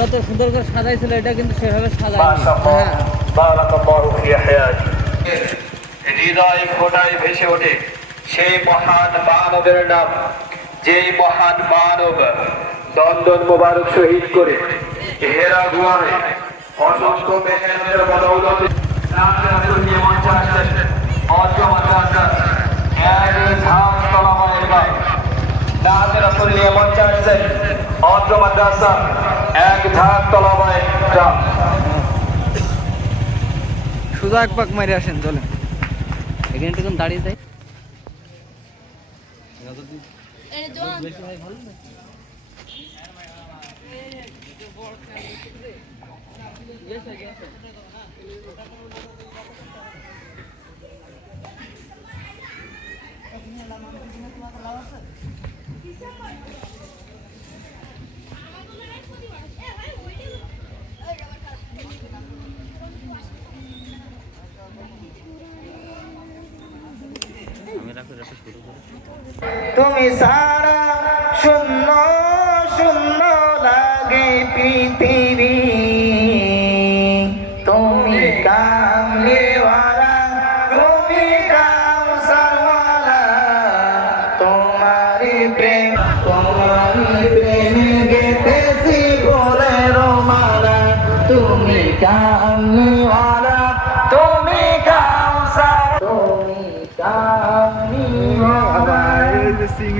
কত সুন্দর করে সাজাইছিল, এটা কিন্তু সেভাবে সাজায়। হৃদয় ফোটায় ভেসে ওঠে সেই মহান মানবের নাম, যেই মহান মানব দন্দন মোবারক শহীদ করে হেরা গুহায় অসংখ্য মেহনতের বদৌলতে নিয়ে মঞ্চে আসছেন অদ্র মাদ্রাসা এক ধাপ তলাবায়ের বা নাজের আসল নিয়ে মঞ্চে আসছেন অদ্র মাদ্রাসা এক ধাপ তলাবায়ের গ্রাম। শুধু এক পাক মারি আসেন, চলেন এখানে একটু দাঁড়িয়ে যাই। তুমি সারা শূন্য শূন্য লাগে পৃথিবী, তুমি কামলিওয়ালা, তুমি কামসারওয়ালা, তোমারি প্রেম গেতেছি বলে রোমালা, তুমি কামলিওয়ালা, তুমি কামসার, তুমি কামলিওয়ালা,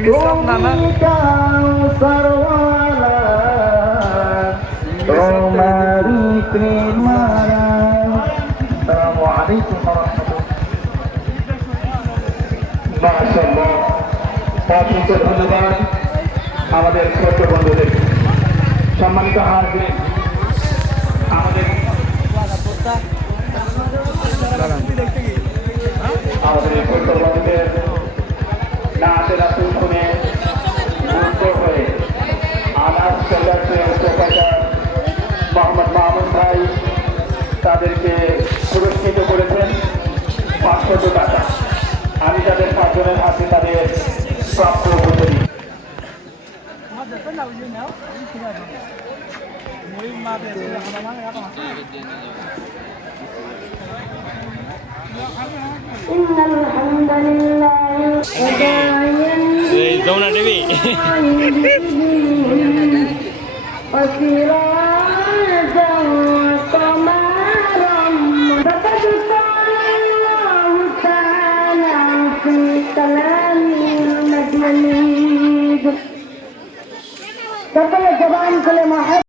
তুমি কামসারওয়ালা, তোমারি প্রেমারা। আসসালামু আলাইকুম ওয়া রাহমাতুল্লাহ। মাশাআল্লাহ, অসংখ্য ধন্যবাদ আমাদের ছোট বন্ধুদের। সম্মানিত হাজিরিন, আমাদের এই ছোট বন্ধুদের নাচের রাসূল শুনে মুগ্ধ হয়ে আনাস চন্দ্রের প্রফেসর মোহাম্মদ মাহমুদ ভাই তাদেরকে পুরস্কৃত করেছেন 500 টাকা। আমি তাদের 5 জনের হাতে তাদের প্রাপ্য উপহার যমুনা টিভি সকলে জবান খুলে